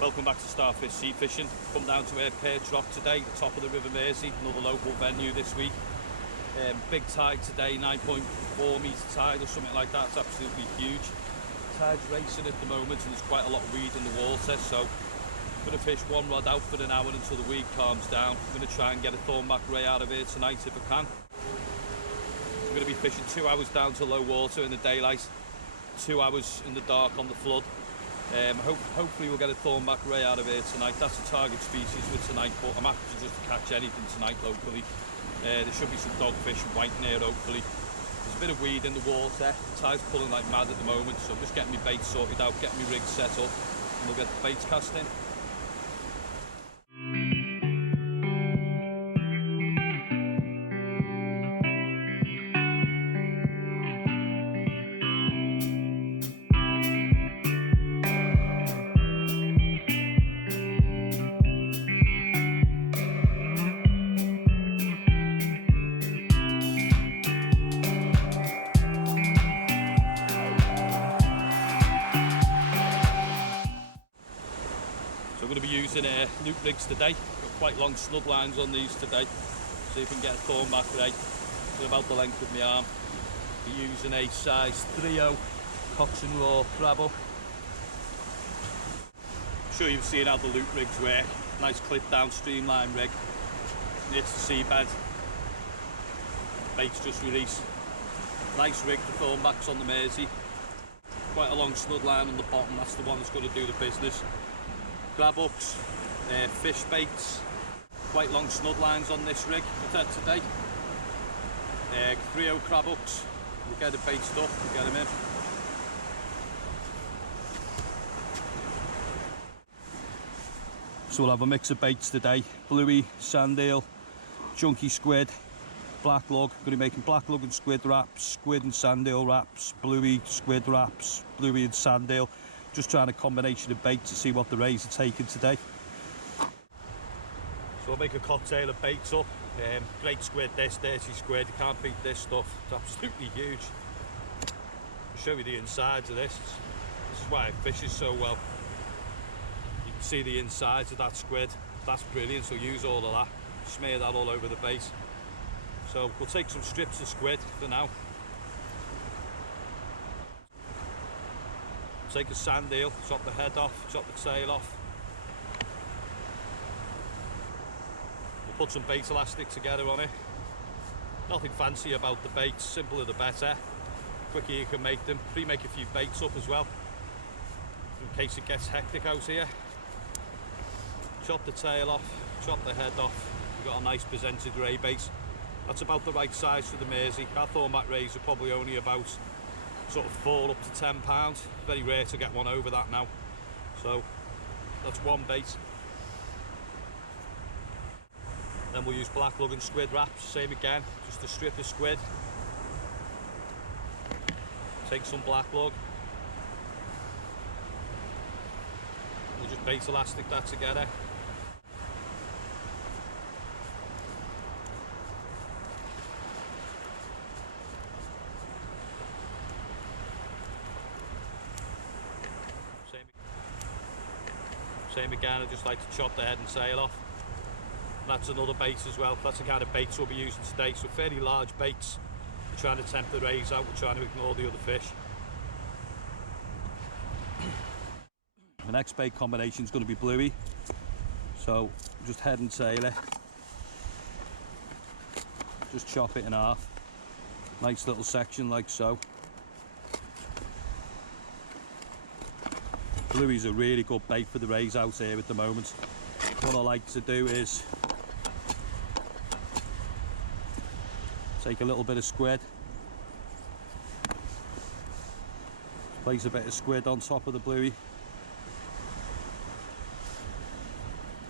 Welcome back to Starfish Sea Fishing. Come down to Perch Rock today, the top of the River Mersey, another local venue this week. Big tide today, 9.4 metre tide or something like that. It's absolutely huge. Tide's racing at the moment and there's quite a lot of weed in the water, so I'm going to fish one rod out for an hour until the weed calms down. I'm going to try and get a Thornback ray out of here tonight if I can. I'm going to be fishing 2 hours down to low water in the daylight, 2 hours in the dark on the flood. Hopefully we'll get a Thornback ray out of here tonight. That's the target species for tonight, but I'm happy to just catch anything tonight locally. There should be some dogfish and white near hopefully. There's a bit of weed in the water. The tide's pulling like mad at the moment, so I'm just getting my bait sorted out, getting my rig set up, and we'll get the baits cast in. So I'm going to be using loop rigs today. Got quite long snub lines on these today. See if we can get a Thornback ray. They're about the length of my arm. Be using a size 3.0 Cox and Raw crab hook. I'm sure you've seen how the loop rigs work. Nice clip down streamline rig. It's the seabed. Baits just release. Nice rig for Thornbacks on the Mersey. Quite a long snud line on the bottom. That's the one that's going to do the business. Grab hooks, fish baits, quite long snud lines on this rig today. 3.0 crab hooks, we'll get the baits up, we'll get them in. So we'll have a mix of baits today: bluey, sand eel, chunky squid, black lug. Going to be making black lug and squid wraps, squid and sand eel wraps, bluey, squid wraps, bluey and sand eel. Just trying a combination of baits to see what the rays are taking today. So I'll make a cocktail of baits up. Great squid, this dirty squid. You can't beat this stuff. It's absolutely huge. I'll show you the insides of this. This is why it fishes so well. You can see the insides of that squid. That's brilliant, so use all of that. Smear that all over the bait. So we'll take some strips of squid for now. Take a sand eel, chop the head off, chop the tail off. We'll put some bait elastic together on it. Nothing fancy about the baits, simpler the better. Quicker you can make them. Pre-make a few baits up as well, in case it gets hectic out here. Chop the tail off, chop the head off. We've got a nice presented ray bait. That's about the right size for the Mersey. Our Thornback rays are probably only about sort of 4 up to 10 pounds. Very rare to get one over that now. So that's one bait. Then we'll use black lug and squid wraps. Same again, just a strip of squid. Take some black lug. We'll just bait elastic that together. Same again, I just like to chop the head and tail off. And that's another bait as well. That's the kind of baits we'll be using today. So fairly large baits. We're trying to tempt the rays out, we're trying to ignore the other fish. The next bait combination is going to be bluey. So just head and tail it. Just chop it in half. Nice little section like so. Bluey's a really good bait for the rays out here at the moment. What I like to do is take a little bit of squid, place a bit of squid on top of the bluey,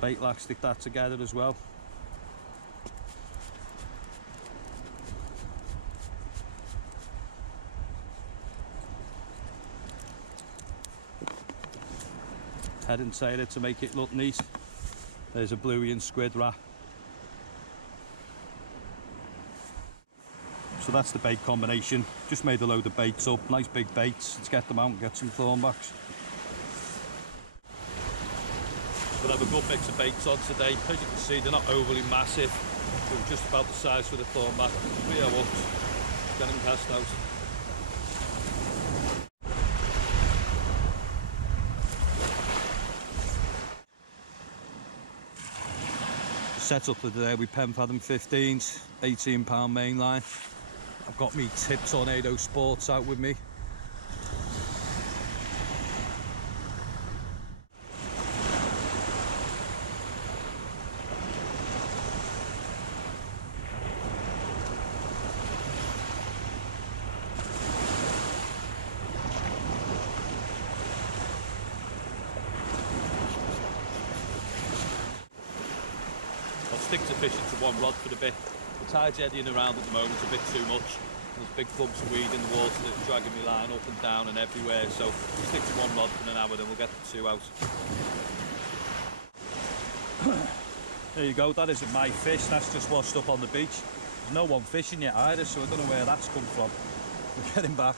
bait elastic that together as well. Head and tail it to make it look neat. There's a bluey and squid wrap. So that's the bait combination. Just made a load of baits up, nice big baits. Let's get them out and get some Thornbacks. We'll have a good mix of baits on today. As you can see, they're not overly massive. They're just about the size for the Thornback. 3 hooks, get them cast out. Set up for today with Pen Fathom 15s, 18-pound mainline. I've got me Tip Tornado Sports out with me. Stick to fishing to one rod for a bit. The tide's eddying around at the moment a bit too much. There's big clumps of weed in the water that are dragging my line up and down and everywhere, so stick to one rod for an hour, then we'll get the 2 out. There you go, that isn't my fish, that's just washed up on the beach. There's no one fishing yet either, so I don't know where that's come from. We're getting back.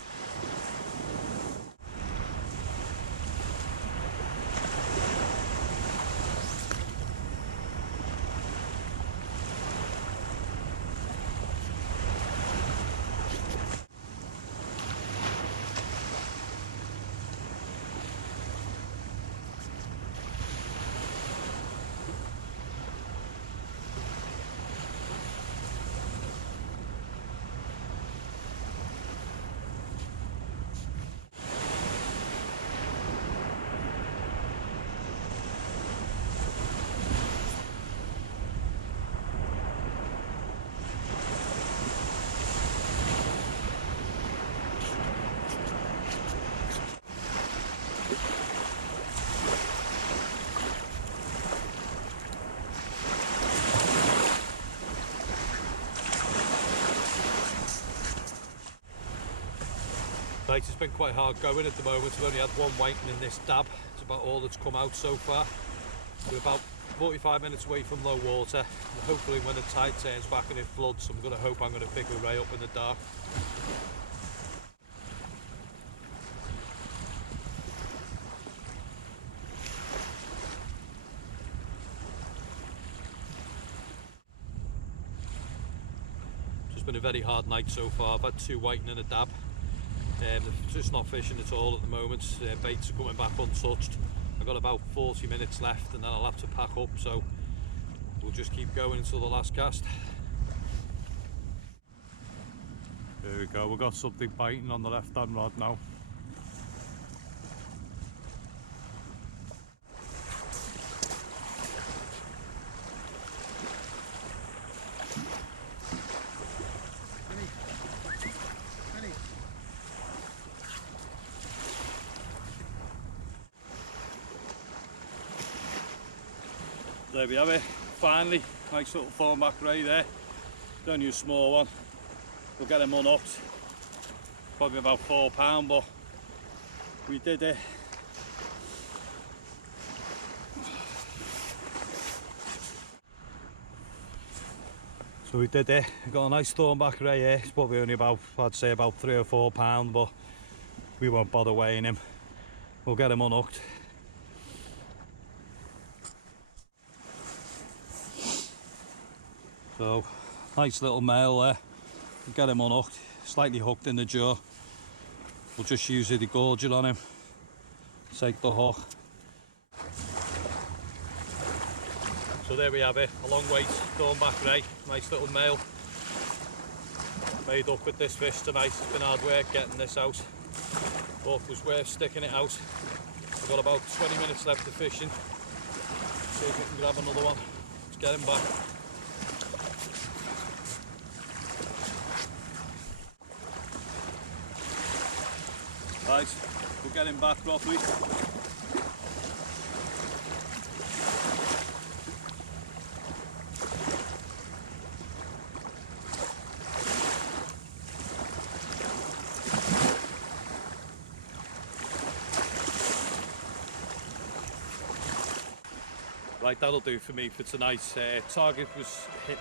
Right, it's been quite hard going at the moment. We've only had one whiting in this dab. It's about all that's come out so far. We're about 45 minutes away from low water. And hopefully when the tide turns back and it floods, I'm going to hope I'm going to pick a ray up in the dark. It's been a very hard night so far. I've had 2 whiting and a dab. They're just not fishing at all at the moment. Baits are coming back untouched. I've got about 40 minutes left and then I'll have to pack up, so we'll just keep going until the last cast. There we go, we've got something biting on the left hand rod now. There we have it, finally, nice little Thornback ray there. It's only a small one. We'll get him unhooked. Probably about £4, but we did it. So we did it. We got a nice Thornback ray here. It's probably only about, I'd say about £3 or £4, but we won't bother weighing him. We'll get him unhooked. So, nice little male there. We'll get him unhooked, slightly hooked in the jaw. We'll just use the gorger on him, take the hook. So there we have it, a long weight Thornback ray, nice little male. Made up with this fish tonight. It's been hard work getting this out, but it was worth sticking it out. We've got about 20 minutes left of fishing. See if we can grab another one. Let's get him back. Right, we'll get him back properly. Right, that'll do for me for tonight. Target was hit.